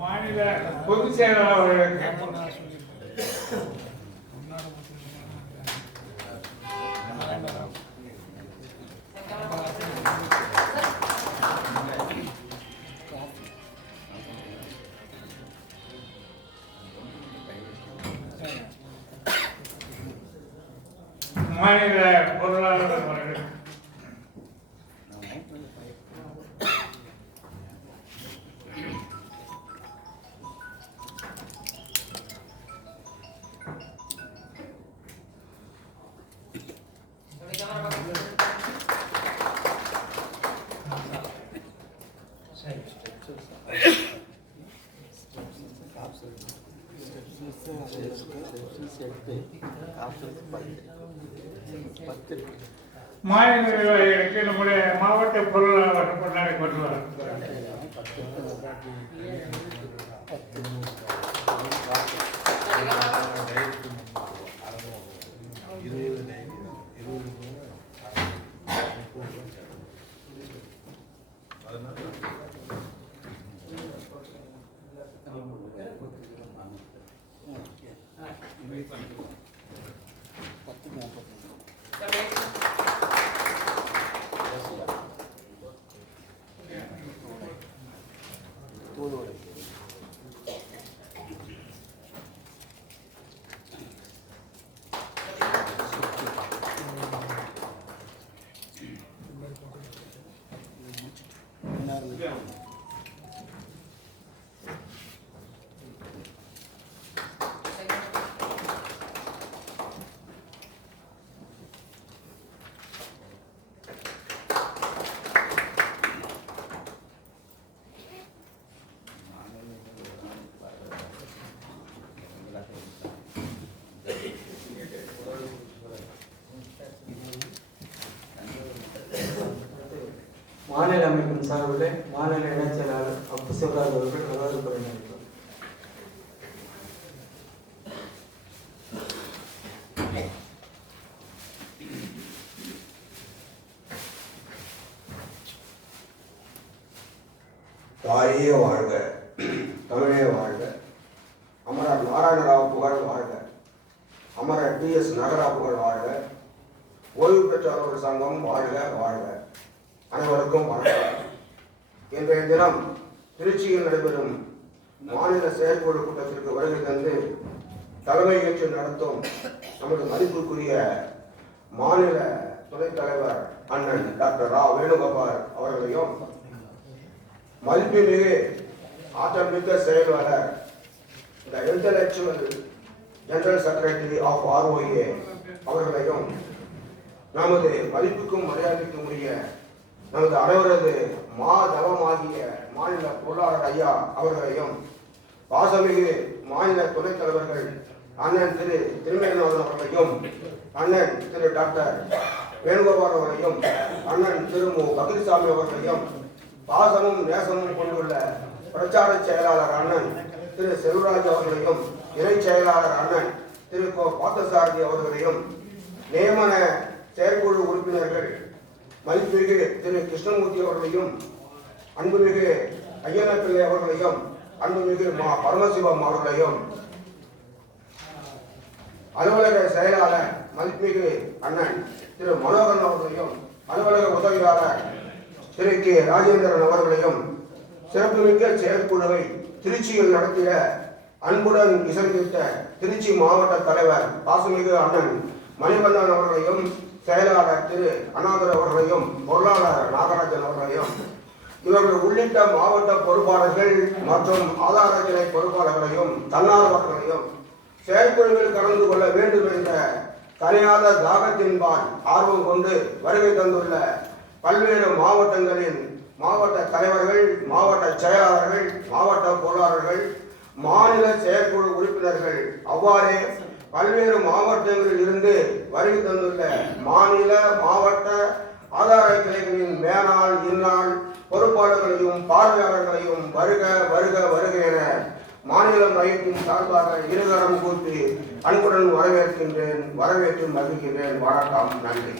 மாநில பொதுச் செயலாளர்களுக்கு மாநில பொருளாளர் அவர்கள் மாநில நிர்வாகிகளுக்கு நம்முடைய மாவட்ட பொருளாளர் கொண்டாடி கொண்டுள்ளார். மாநில அமைப்பின் சார்பில் மாநில இணைச் செயலாளர் அப்பு சிவராஜ் அவர்கள் வரவேற்புரை அளித்தார். தாயே வாழ்க, தமிழே வாழ்க, அமரர் நாராயணராவ் புகழ் வாழ்க, அமரர் டி.எஸ். நகரா புகழ் வாழ்க, ஓய்வு பெற்றோர் சங்கம் வாழ்க வாழ்க. அனைவருக்கும் வணக்கம். இன்றைய தினம் திருச்சியில் நடைபெறும் மாநில செயற்குழு கூட்டத்திற்கு வருகை தந்து தலைமை ஏற்று நடத்தும் நமது மதிப்புக்குரிய மாநில துணைத் தலைவர் அண்ணன் டாக்டர் ரா வேணுகோபால் அவர்களையும், மதிப்புமிகு ஆற்றல் மிக்க செயலாளர் the intellectual general secretary of ROA அவர்களையும், நமது மதிப்புக்கும் மரியாதைக்கும் உரிய நமது அனைவரது தவமாகிய மாநில பொருளாளர் ஐயா அவர்களையும், பாசமிகு மாநில துணைத் தலைவர்கள் அண்ணன் திரு திருமேகநாதன் அவர்களையும், அண்ணன் திரு டாக்டர் வேணுகோபால் அவர்களையும், அண்ணன் திரு மு. பகல்சாமி அவர்களையும், பாசமும் நேசமும் கொண்டுள்ள பிரச்சார செயலாளர் அண்ணன் திரு செல்வராஜ் அவர்களையும், இணை செயலாளர் அண்ணன் திரு கோ. பார்த்தசாரதி அவர்களையும், நியமன செயற்குழு உறுப்பினர்கள் மதிப்புமிகு திரு கிருஷ்ணமூர்த்தி அவர்களையும், அன்புமிகு ஐயனப்பிள்ளை அவர்களையும், அன்புமிகு மா. பரமசிவம் அவர்களையும், அலுவலக செயலாளர் மதிப்புமிகு அண்ணன் திரு மனோகரன் அவர்களையும், அலுவலக உதவியாளர் திரு கே. ராஜேந்திரன் அவர்களையும், சிறப்புமிக்க செயற்குழுவை திருச்சியில் நடத்திய அன்புடன் இசைந்திட்ட திருச்சி மாவட்ட தலைவர் பாசமிகு அண்ணன் மணிவண்ணன் அவர்களையும், செயலாளர் திரு அண்ணாதுரை அவர்களையும், பொருளாளர் நாகராஜன் அவர்களையும், இவர்கள் உள்ளிட்ட மாவட்ட பொறுப்பாளர்கள் மற்றும் ஆதார நிலை பொறுப்பாளர்களையும், தன்னார்வலர்களையும் செயற்குழுவில் கலந்து கொள்ள வேண்டும் என்ற தனியாத தாகத்தின்பால் ஆர்வம் கொண்டு வருகை தந்துள்ள பல்வேறு மாவட்டங்களின் மாவட்ட தலைவர்கள், மாவட்ட செயலாளர்கள், மாவட்ட பொருளாளர்கள், மாநில செயற்குழு உறுப்பினர்கள், அவ்வாறே பல்வேறு மாவட்டங்களில் இருந்து வருகை தந்துள்ள மாநில மாவட்ட ஆதார கிளைகளின் மேலாள் இந்நாள் பொறுப்பாளர்களையும் பார்வையாளர்களையும் வருக வருக வருக என மாநில மையத்தின் சார்பாக இருகரம் கூப்பி அன்புடன் வரவேற்று மகிழ்கின்றேன். வணக்கம். நன்றி.